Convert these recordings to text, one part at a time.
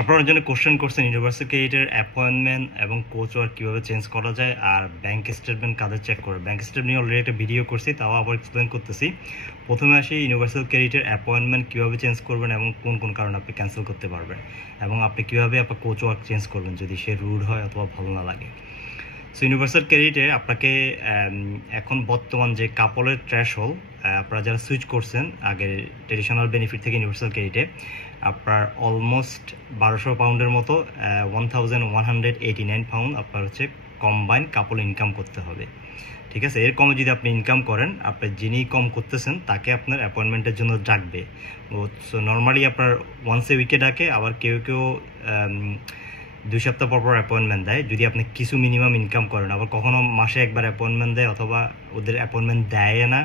আপনারা জন্য কোশ্চেন করছেন ইউনিভার্সাল ক্রেডিটের অ্যাপয়েন্টমেন্ট এবং কোচ ওয়ার্ক কীভাবে চেঞ্জ করা যায়, আর ব্যাংক স্টেটমেন্ট কাদের চেক করে। ব্যাংক স্টেটমেন্ট নিয়ে অলরেডি একটা ভিডিও করছি, তাও আবার এক্সপ্লেন করতেছি। প্রথমে আসি ইউনিভার্সাল ক্রেডিটের অ্যাপয়েন্টমেন্ট কীভাবে চেঞ্জ করবেন এবং কোন কোন কারণে আপনি ক্যান্সেল করতে পারবেন, এবং আপনি কীভাবে আপনার কোচ ওয়ার্ক চেঞ্জ করবেন যদি সে রুড হয় অথবা ভালো না লাগে। সো ইউনিভার্সাল ক্রেডিটে আপনাকে এখন বর্তমান যে কাপলের থ্রেশহোল্ড, আপনারা যারা সুইচ করছেন আগের ট্রেডিশনাল বেনিফিট থেকে ইউনিভার্সাল ক্রেডিটে, আপনার অলমোস্ট 1200 পাউন্ডের মতো 1189 পাউন্ড আপনার হচ্ছে কম্বাইন কাপল ইনকাম করতে হবে। ঠিক আছে, এর কমে যদি আপনি ইনকাম করেন, আপনার যিনি কম করতেছেন তাকে আপনার অ্যাপয়েন্টমেন্টের জন্য ডাকবে। সো নর্মালি আপনার ওয়ান্স এ উইকে ডাকে, আবার কেউ কেউ 2 সপ্তাহ পর পর অ্যাপয়েন্টমেন্ট দেয় যদি আপনি কিছু মিনিমাম ইনকাম করেন। আবার কখনো মাসে একবার অ্যাপয়েন্টমেন্ট দেয়, অথবা ওদের অ্যাপয়েন্টমেন্ট দেয় না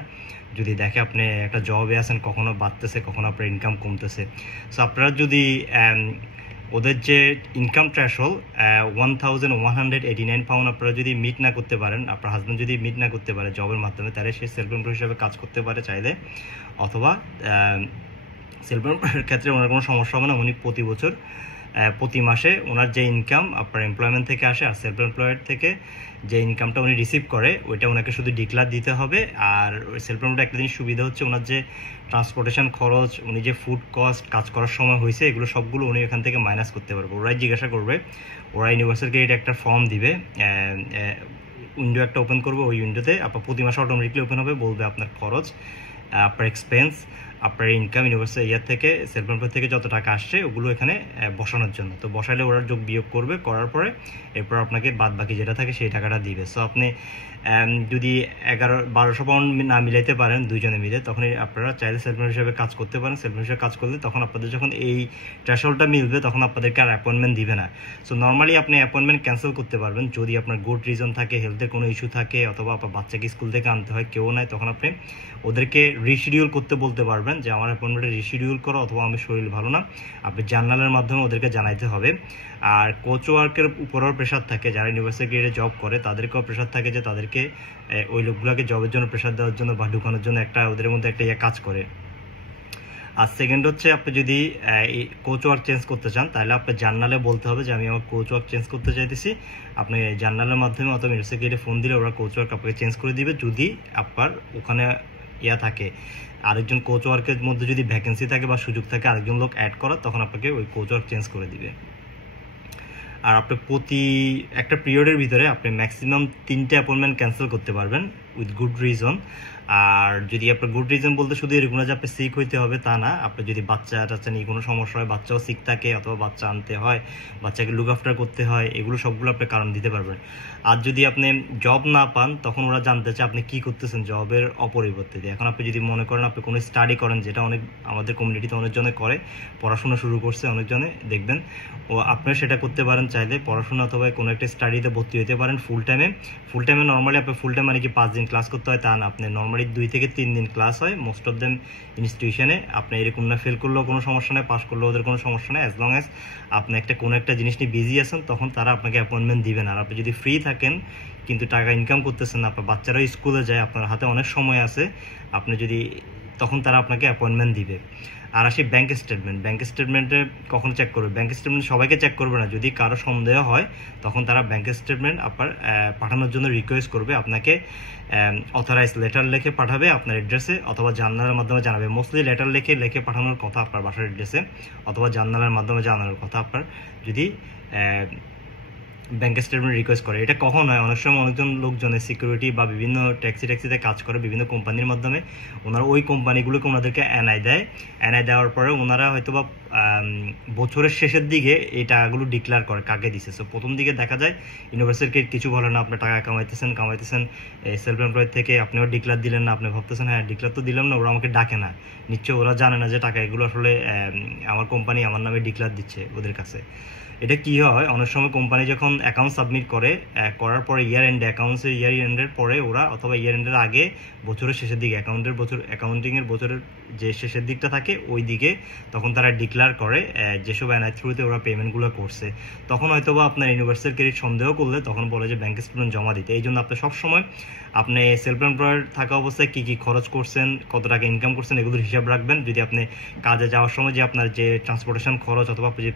যদি দেখে আপনি একটা জবে আছেন, কখনো বাড়তেছে কখনো আপনার ইনকাম কমতেছে। সো আপনারা যদি ওদের যে ইনকাম থ্রেশহোল্ড 1189 পাউন্ড আপনারা যদি মিট না করতে পারেন, আপনার হাজব্যান্ড যদি মিট না করতে পারে জবের মাধ্যমে, তাহলে সে সেলফ এমপ্লয় হিসাবে কাজ করতে পারে চাইলে। অথবা সেলফ এমপ্লয়ের ক্ষেত্রে ওনার কোনো সমস্যা হবে না, উনি প্রতি মাসে ওনার যে ইনকাম আপনার এমপ্লয়মেন্ট থেকে আসে আর সেলফ এমপ্লয়েড থেকে যে ইনকামটা উনি রিসিভ করে ওইটা ওনাকে শুধু ডিক্লার দিতে হবে। আর ওই সেলফ এমপ্লয়েড একটা জিনিস সুবিধা হচ্ছে, ওনার যে ট্রান্সপোর্টেশন খরচ, উনি যে ফুড কস্ট কাজ করার সময় হয়েছে, এগুলো সবগুলো উনি এখান থেকে মাইনাস করতে পারবে। ওরাই জিজ্ঞাসা করবে, ওরা ইউনিভার্সাল ক্রেডিট একটা ফর্ম দিবে, উইন্ডো একটা ওপেন করবে, ওই উইন্ডোতে আপনার প্রতি মাসে অটোমেটিকলি ওপেন হবে, বলবে আপনার খরচ, আপনার এক্সপেন্স, আপনার ইনকাম ইউনিভার্সাল ইয়ার থেকে সেলফ এমপ্লয় থেকে যত টাকা আসছে ওগুলো এখানে বসানোর জন্য। তো বসাইলে ওরা যোগ বিয়োগ করবে, করার পরে এরপর আপনাকে বাদ বাকি যেটা থাকে সেই টাকাটা দিবে। সো আপনি যদি 1200 পাউন্ড না মিলাইতে পারেন দুইজনে মিলে, তখন আপনারা চাইলে সেলফ এমপ্লয় হিসেবে কাজ করতে পারেন। সেলফ এমপ্লয় হিসেবে কাজ করলে তখন আপনাদের যখন এই থ্রেশহোল্ডটা মিলবে তখন আপনাদেরকে আর অ্যাপয়েন্টমেন্ট দিবে না। সো নর্মালি আপনি অ্যাপয়েন্টমেন্ট ক্যান্সেল করতে পারবেন যদি আপনার গুড রিজন থাকে, হেলথের কোনো ইস্যু থাকে, অথবা আপনার বাচ্চাকে স্কুল থেকে আনতে হয়, কেউ নাই, তখন আপনি ওদেরকে রিশিডিউল করতে বলতে পারবেন যে আমার অ্যাপয়েন্টমেন্টে রিশিডিউল করো, অথবা আমি শরীর ভালো না, আপনি জার্নালের মাধ্যমে ওদেরকে জানাইতে হবে। আর কোচ ওয়ার্কের উপরেও প্রেশার থাকে, যারা ইউনিভার্সিটি গ্রেডে জব করে তাদেরকেও প্রেশার থাকে যে তাদেরকে ওই লোকগুলোকে জবের জন্য প্রেশার দেওয়ার জন্য বা ঢুকানোর জন্য একটা ওদের মধ্যে একটা কাজ করে। আর সেকেন্ড হচ্ছে, আপনি যদি কোচ ওয়ার্ক চেঞ্জ করতে চান তাহলে আপনার জার্নালে বলতে হবে যে আমি আমার কোচ ওয়ার্ক চেঞ্জ করতে চাইতেছি। আপনি জার্নালের মাধ্যমে অথবা ইউনিভার্সিটি ফোন দিলে ওরা কোচ ওয়ার্ক আপনাকে চেঞ্জ করে দিবে। যদি আপনার ওখানে থাকে আরেকজন কোচ ওয়ার্কের মধ্যে যদি ভ্যাকেন্সি থাকে বা সুযোগ থাকে আরেকজন লোক অ্যাড করার, তখন আপনাকে ওই কোচ ওয়ার্ক চেঞ্জ করে দিবে। আর আপনি প্রতি একটা পিরিয়ডের ভিতরে আপনি ম্যাক্সিমাম 3টে অ্যাপয়েন্টমেন্ট ক্যান্সেল করতে পারবেন উইথ গুড রিজন। আর যদি আপনার গুড রিজন বলতে শুধু এরকম না যে আপনি সিক হইতে হবে তা না, আপনি যদি বাচ্চা টাচ্চা নিয়ে কোনো সমস্যা হয়, বাচ্চাও সিক থাকে, অথবা বাচ্চা আনতে হয়, বাচ্চাকে লুক আফটার করতে হয়, এগুলো সবগুলো আপনি কারণ দিতে পারবেন। আর যদি আপনি জব না পান, তখন ওরা জানতে চায় আপনি কি করতেছেন জবের অপরিবর্তে। এখন আপনি যদি মনে করেন আপনি কোনো স্টাডি করেন, যেটা অনেক আমাদের কমিউনিটিতে অনেকজনে করে, পড়াশোনা শুরু করছে অনেকজনে দেখবেন, ও আপনারা সেটা করতে পারেন চাইলে, পড়াশোনা অথবা কোনো একটা স্টাডিতে ভর্তি হতে পারেন ফুল টাইমে। নর্মালি আপনি ফুল টাইম মানে কি 5 দিন ক্লাস করতে হয় তা না, আপনি নর্মালি 2 থেকে 3 দিন ক্লাস হয় মোস্ট অফ দেম ইনস্টিটিউশনে। আপনি এরকম না ফেল করলেও কোনো সমস্যা নেই, পাস করলেও ওদের কোনো সমস্যা নেই, অ্যাজ লং অ্যাজ আপনি কোনো একটা জিনিস নিয়ে বিজি আছেন, তখন তারা আপনাকে অ্যাপয়েন্টমেন্ট দিবেন। আর আপনি যদি ফ্রি থাকেন কিন্তু টাকা ইনকাম করতেছেন না, আপনার বাচ্চারাও স্কুলে যায়, আপনার হাতে অনেক সময় আছে, আপনি যদি তখন তারা আপনাকে অ্যাপয়েন্টমেন্ট দিবে। আর আসি ব্যাংক স্টেটমেন্টে কখন চেক করবে? ব্যাংক স্টেটমেন্ট সবাইকে চেক করবে না, যদি কারো সন্দেহ হয় তখন তারা ব্যাংক স্টেটমেন্ট আপনার পাঠানোর জন্য রিকোয়েস্ট করবে, আপনাকে অথরাইজ লেটার লিখে পাঠাবে আপনার অ্যাড্রেসে, অথবা জার্নালের মাধ্যমে জানাবে। মোস্টলি লেটার লিখে পাঠানোর কথা আপনার বাসার অ্যাড্রেসে, অথবা জার্নালের মাধ্যমে জানানোর কথা আপনার যদি ব্যাংক স্টেটমেন্ট রিকোয়েস্ট করে। এটা কখন হয়? অনেক সময় অনেকজন লোকজনের সিকিউরিটি বা বিভিন্ন ট্যাক্সিতে কাজ করে বিভিন্ন কোম্পানির মাধ্যমে, ওনারা ওই কোম্পানিগুলোকে ওনাদেরকে এনআই দেওয়ার পরে ওনারা হয়তো বা বছরের শেষের দিকে এই টাকাগুলো ডিক্লেয়ার করে কাকে দিছে। সো প্রথম দিকে দেখা যায় ইউনিভার্সিটিকে কিছু বলে না, আপনার টাকা কামাইতেছেন সেলফ এমপ্লয়েড থেকে, আপনিও ডিক্লেয়ার দিলেন না, আপনি ভাবতেছেন হ্যাঁ ডিক্লেয়ার তো দিলাম না, ওরা আমাকে ডাকে না, নিশ্চয় ওরা জানে না যে টাকা এগুলো আসলে আমার কোম্পানি আমার নামে ডিক্লেয়ার দিচ্ছে ওদের কাছে। এটা কি হয়, অনেক সময় কোম্পানি যখন অ্যাকাউন্ট সাবমিট করার পরে ইয়ার এন্ডের পরে ওরা অথবা ইয়ার এন্ডের আগে বছরের শেষের দিকে অ্যাকাউন্টিংয়ের বছরের যে শেষের দিকটা থাকে ওই দিকে তখন তারা ডিক্লেয়ার করে যেসব এনআই থ্রুতে ওরা পেমেন্টগুলো করছে। তখন হয়তো বা আপনার ইউনিভার্সাল ক্রেডিট সন্দেহ করলে তখন বলে যে ব্যাংক স্টেটমেন্ট জমা দিতে। এই জন্য আপনি সবসময় আপনি সেলফ এমপ্লয়েড থাকা অবস্থায় কী কী খরচ করছেন, কত টাকা ইনকাম করছেন, এগুলোর হিসাব রাখবেন। যদি আপনি কাজে যাওয়ার সময় যে আপনার যে ট্রান্সপোর্টেশন খরচ অথবা যে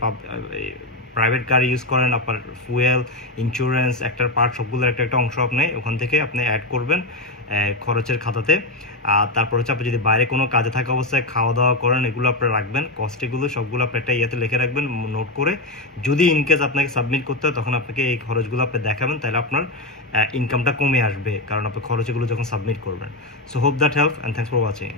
প্রাইভেট কার ইউজ করেন, আপনার ফুয়েল, ইন্স্যুরেন্স, একটার পার্ট সবগুলোর একটা অংশ আপনি ওখান থেকে আপনি অ্যাড করবেন খরচের খাতাতে। আর তারপর হচ্ছে আপনি যদি বাইরে কোনো কাজে থাকা অবস্থায় খাওয়া দাওয়া করেন এগুলো আপনি রাখবেন, কস্ট এগুলো সবগুলো আপনি একটা ইয়েতে লিখে রাখবেন নোট করে। যদি ইনকেস আপনাকে সাবমিট করতে হয় তখন আপনাকে এই খরচগুলো আপনি দেখাবেন, তাহলে আপনার ইনকামটা কমে আসবে, কারণ আপনি খরচ এগুলো যখন সাবমিট করবেন। So hope that help and thanks for watching.